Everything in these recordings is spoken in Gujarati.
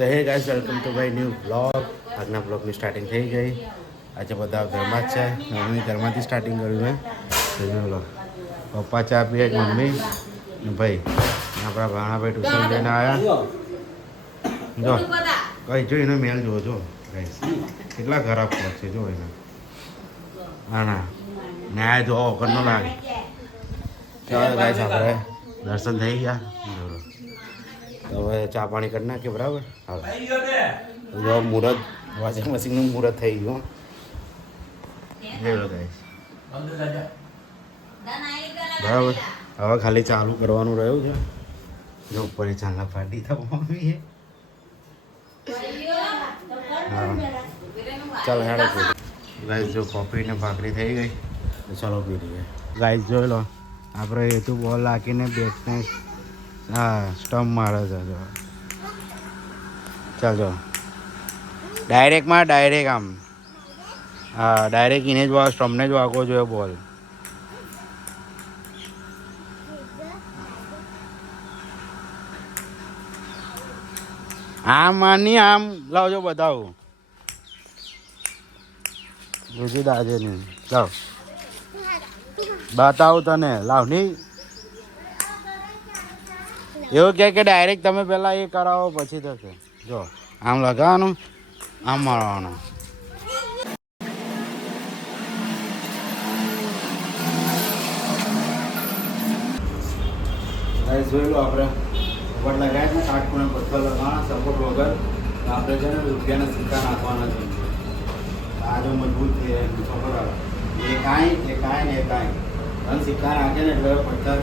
સો હે guys, welcome to my new blog. આજના બ્લોગની સ્ટાર્ટિંગ થઈ ગઈ. આજે બધા ઘરમાં જ છે. મમ્મી ઘરમાંથી સ્ટાર્ટિંગ કર્યું મેં. બોલો, પપ્પા ચા પીએ, મમ્મી ને ભાઈ આપણા ભાણાભાઈ ટ્યુશન જઈને આવ્યા. જો કઈ જો એનો મેલ જોજો ગાઈસ, કેટલા ખરાબ પહોંચે જો એને. હા ના ન્યાય જો વગરનો લાગે. ચાલો ગાઈસ, આપણે દર્શન થઈ ગયા. હવે ચા પાણી કરી નાખીએ, બરાબર? હવે મુહૂર્ત વોશિંગ મશીનનું મુહૂર્ત થઈ ગયું. બરાબર, હવે ખાલી ચાલુ કરવાનું રહ્યું છે. જો ઉપર ચાલના પાડી તો મમ્મી ચાલો હેડો ગાઈસ. જો કોફી ને ભાખરી થઈ ગઈ તો ચાલો પી લઈએ. ગાઈસ જોઈ લો, આપણે એ તો બોલ રાખીને બેટને સ્ટમ્પ મારે છે. જો ચાલ, જો ડાયરેક્ટમાં ડાયરેક્ટ આમ, હા ડાયરેક્ટ એને જ સ્ટમ્પને જ વાગવો જોઈએ બોલ. આમ માની આમ લાવજો, બતાવું બીજી દાજે નહીં. લાવ બતાવું તને, લાવ નહીં એવું કે ડાયરેક્ટ તમે પહેલાં એ કરાવો પછી થશે. જો આમ લગાવવાનું, આમ મારવાનું. જોઈ લો, આપણે ઉપર લગાવ્યા છે કાટખૂણે પથ્થર લગાવવાના સપોર્ટ વગર. આપણે છે ને રૂપિયાના સિક્કા નાખવાના છે. આ જો મજબૂત છે ખબર આવે, એ કાંઈ ને કાંઈ અને સિક્કા નાખે ને એટલે પથ્થર.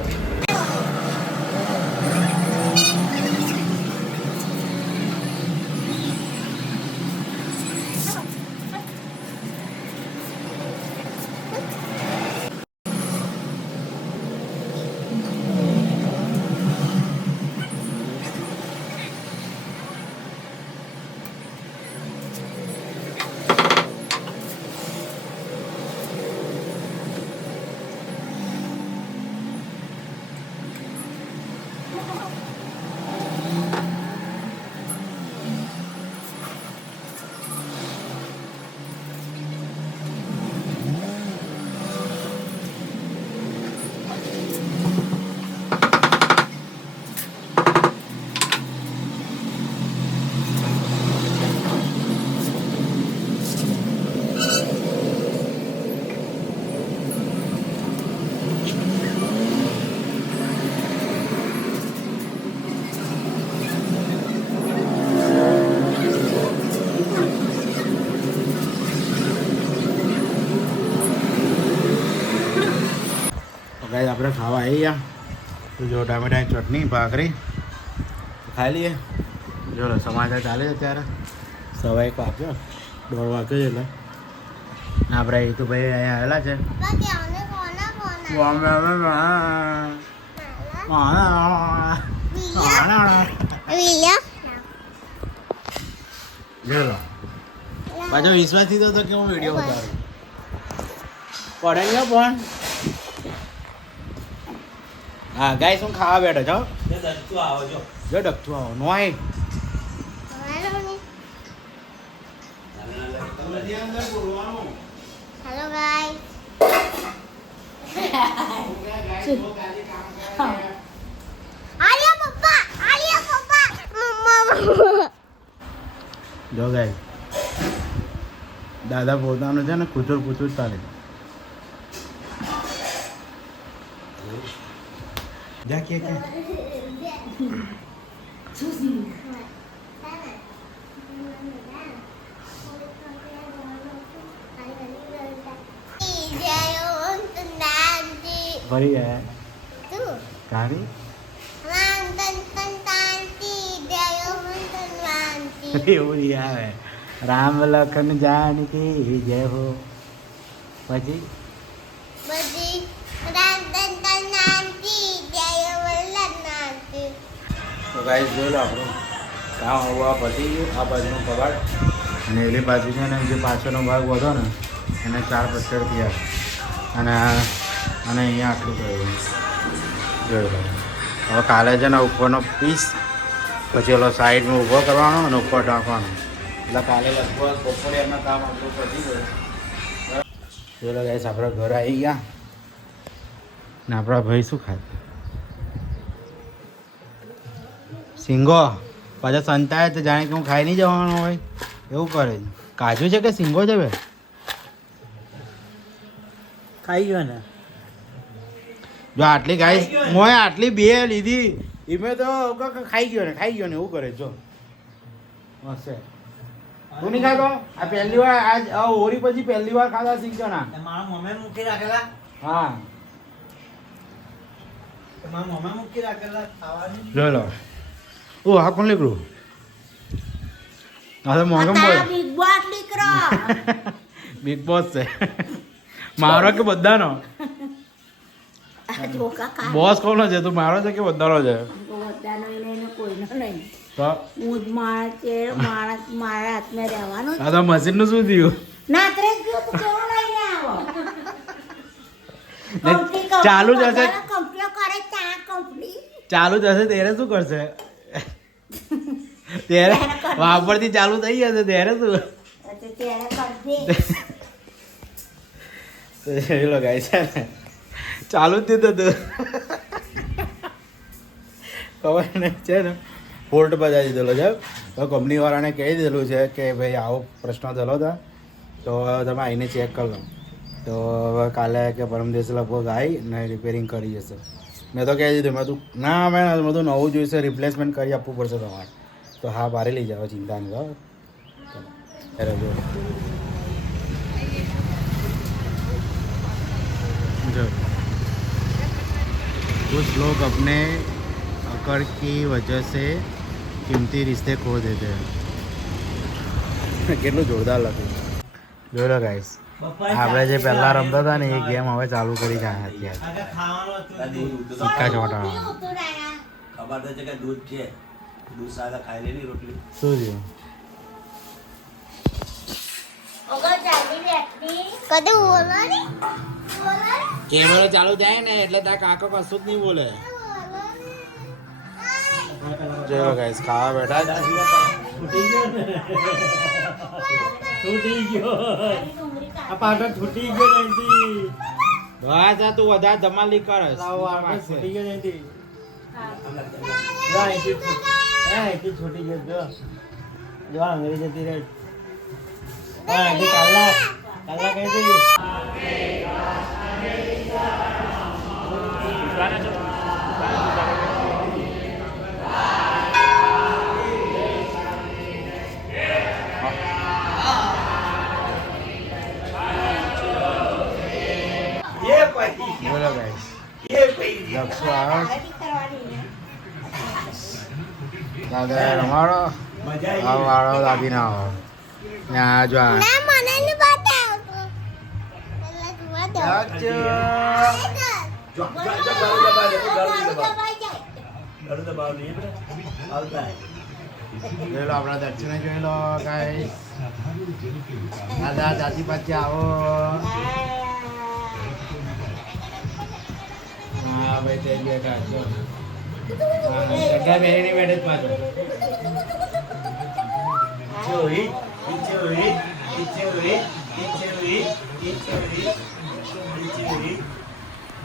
ગાઈસ આપણે ખાવા આવી ગયા. તો જો ટામેટાની ચટણી ભાખરી ખાઈ લઈએ. જો સમાચાર ચાલે છે અત્યારે. સવા 1 વાગ્યો, 1:30 વાગ્યો એટલે આપણે એ તો ભાઈ અહીંયા આવેલા છે. પાછો વિશ્વાસ દીધો તો કેવો વિડીયો ઉતારો પડે ગયો પણ. હા ગાઈસ, હું ખાવા બેઠો છો. જો ડકતું આવો નો આઈ. Hello guys. આલિયા પપ્પા મમ્મા. જો ગાઈસ, દાદા પોતાનું છે ને કૂચુર ચાલે. જા કે ભરી ગયા કારી એવું નહીં આવે. રામ લખન જાનકી જય હો. પછી તો ગાઈસ જોઈ લો, આપણું કામ આવવા પતી ગયું. આ બાજુનો કબાટ અને એલી બાજુ છે ને જે પાછળનો ભાગ વધો ને એને 4 પથ્થર થયા અને અહીંયા આટલું થયું. જોઈ લો. હવે કાલે છે ને ઉપરનો પીસ પછી ઓલો સાઈડમાં ઊભો કરવાનો અને ઉપર ઢાંકવાનો. એટલે કાલે લગભગ બપોરે એમના કામ આપણું પતી ગયું. ચલો ગાઈસ આપણા ઘર આવી ગયા ને આપણા ભાઈ શું ખાય સિંગો પાછા સંતાય તો જાણે કે હું ખાઈ નહીં જવાનું હોય એવું કરે છે. કાજુ છે કે સિંગો છે બે ખાઈ ગયો ને જો આટલી ગાઈસ મોય આટલી બે લીધી એમે તો ખાઈ ગયો ને એવું કરે જો હશે. તું નહીં ખાતો આ પહેલી વાર આજ હોળી પછી પહેલી વાર ખાધા સિંગો ના મારા મમ્મી મૂકી રાખેલા. હા મારા મમ્મી મૂકી રાખેલા ખાવાની. લો ઓ હા કોણ લીકડું હા તો મોગમ બોલ બિગ બોસ દીકરો બિગ બોસ છે મારો કે બધાનો બોસ કોનો છે તું મારો છે કે બધાનો છે બધાનો એને કોઈનો નહીં તો હું જ માણસ છે માણસ મારા હાથમાં રહેવાનો આ તો મશીનનું શું થયું નાત્રે ગયો તો કેવું લઈને આવો ચાલુ જ હશે કંપનીઓ કરે ચા કંપની ચાલુ જ હશે ત્યારે શું કરશે ત્યારે વાપરથી ચાલુ થઈ જશે ત્યારે શું ત્યારે કરજે તો ગાય છે ને ચાલુ જ દીધું હતું ખબર ને છે ને ફોલ્ટ બજાવી દીધેલો છે તો કંપનીવાળાને કહી દીધેલું છે કે ભાઈ આવો પ્રશ્ન થયેલો હતા તો તમે આવીને ચેક કરી લો તો હવે કાલે કે પરમ દિવસે લગભગ આવી ને રિપેરિંગ કરી જશે. મેં તો કહી દીધું મેં તું ના મેં બધું નવું જોઈશે રિપ્લેસમેન્ટ કરી આપવું પડશે તમારે તો હા બારે લઈ જાઓ ચિંતા નહીં જાઓ जो कुछ लोग अपने अकड़ की वजह से कीमती रिश्ते खो देते हैं. કેટલું જોરદાર લખ્યું જોઈ લો ગાઈસ આપણે જે પહેલા રમતા હતા ને એ ગેમ હવે ચાલુ કરી જાય અત્યારે સિક્કા ચોટા ખબર તો છે કે દૂધ છે દૂધ સાથે ખાઈ લેલી રોટલી શું થયું કદી બોલાની કેમેરો ચાલુ થાય ને એટલે તાર કાકો કશું જ નહીં બોલે. જો ગાઈસ ખાવા બેઠા તૂટી ગયો આ પાટો તૂટી ગયો નથી બસ તું વધારે ધમાલી કરસ તૂટી ગયો નથી છોટી ગયો જો અંગ્રેજી જતી રહે કાલા કહી દીધી બોલો ગાઈસ દક્ષો આવે દાદા રમાડો આ વાળો દાદી ના આવો ને આ જો આ મને ની બતાવ જોઈ લો આપણા દર્શને જોઈ લો ગાઈસ દાદા દાદી પાસે આવો હા ભાઈ તે બેઠા છો બધા બેહીને બેઠે પાછો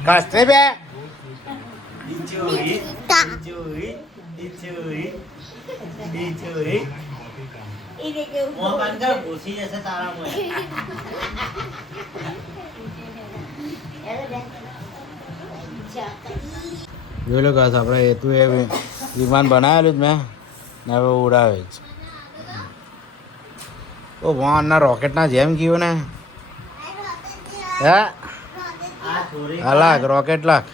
કાસ્તે બે ઘૂસી જશે તારા મોં જોઈ લો કાસ આપણે હેતુ એ વિમાન બનાવેલું જ મેં ને હવે ઉડાવે જ ઓ વાનના રોકેટના જેમ ગયું ને હે હા લાખ રોકેટ લાખ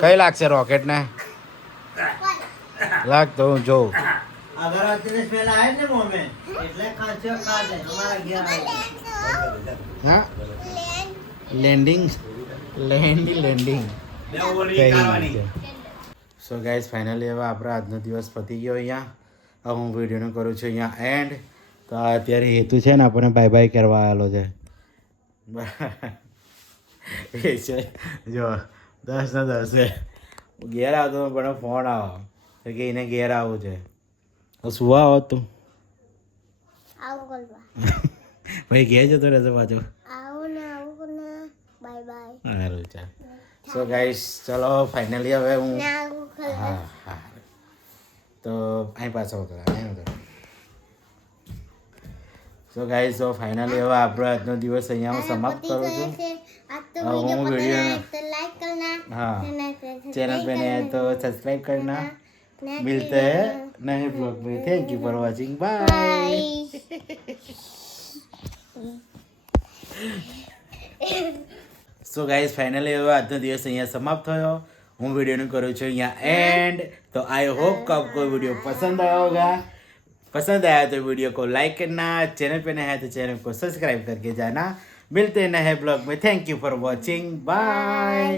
કઈ લાગશે રોકેટ ને લાખ તો હું જોઉં અગર અત્યારે સ્મેલ આવે ને મોમે એટલે કાચો કાઢે અમારા ઘેર આવે હા લેન્ડિંગ સો ગાઈઝ ફાઇનલી હવે આપણે આજનો દિવસ પતી ગયો અહીંયા હવે હું વિડીયોનું કરું છું અહીંયા એન્ડ તો અત્યારે હેતુ છે ને આપણને બાય બાય કરવા આવેલો છે એ છે જો 10 ને 10 ઘેર આવતો પણ ફોન આવો તો કે એને ઘેર આવું છે તો સુવા આવો તું આવું કરવા ભાઈ ઘેર જતો રહેશે પાછો આવું ને બાય બાય સારું ચાલ સો ગાઈસ ચલો ફાઇનલી હવે હું ને આવું કરવા હા હા તો અહીં પાછો હતો સો ગાઈસ તો ફાઇનલી હવે આપણો આજનો દિવસ અહીંયા હું સમાપ્ત કરું છું आज तो હું वीडियो वीडियो पसंद आए तो लाइक करना हाँ चैनल चैनल पे नए हैं तो सब्सक्राइब करना मिलते हैं नए ब्लॉग में thank you for watching bye bye so guys finally હવે આજનો દિવસ અહીંયા સમાપ્ત થયો હું वीडियो કરું છું અહીંયા एंड तो आई होप कि आपको वीडियो पसंद आया होगा पसंद आया तो वीडियो को लाइक करना चैनल पे नया है तो चैनल को सब्सक्राइब करके जाना मिलते हैं नए ब्लॉग में thank you for watching bye